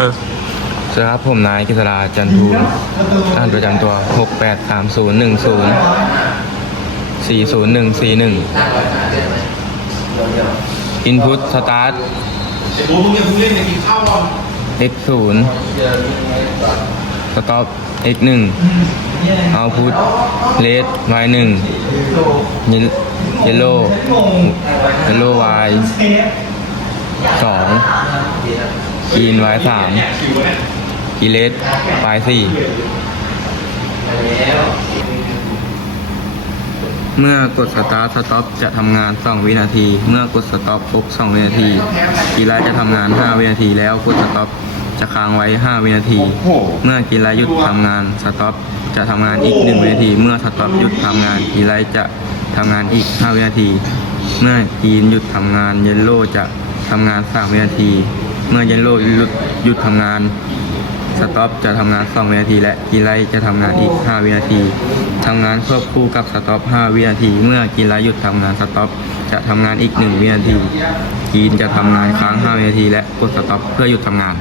ออสวัสดีครับผมนายกิษราจันทูลท่านประจำตัว 6 8 3 0 1 0 4 0 1 4 1 Input Start เดี๋ยวมึงอย่าเพิ่งเล่นอย่า กินข้าวก่อน X 0 Stop X 1 Output Red Y 1 Yellow Yellow Y 2 Green Y 3กิเลสปลายสี่เมื่อกดสตาร์ทสต็อปจะทำงาน 2 วินาที เมื่อกดสต็อปครบ 2 วินาที กีฬาจะทำงาน 5 วินาที แล้วกดสต็อปจะค้างไว้ 5 วินาที เมื่อกีฬาหยุดทำงานสต็อปจะทำงานอีก 1 วินาที เมื่อสต็อปหยุดทำงาน กีฬาจะทำงานอีก 5 วินาที เมื่อกีนหยุดทำงานเยลโล่จะทำงาน 3 วินาที เมื่อเยลโล่หยุดหยุดทำงาน สต็อปจะทำงาน 2 วินาที และกีไลจะทำงานอีก 5 วินาทีทำงานควบคู่กับสต็อป 5 วินาที เมื่อกีไลหยุดทำงานสต็อปจะทำงานอีก 1 วินาทีกีนจะทำงานค้าง 5 วินาที และกดสต็อปเพื่อหยุดทำงาน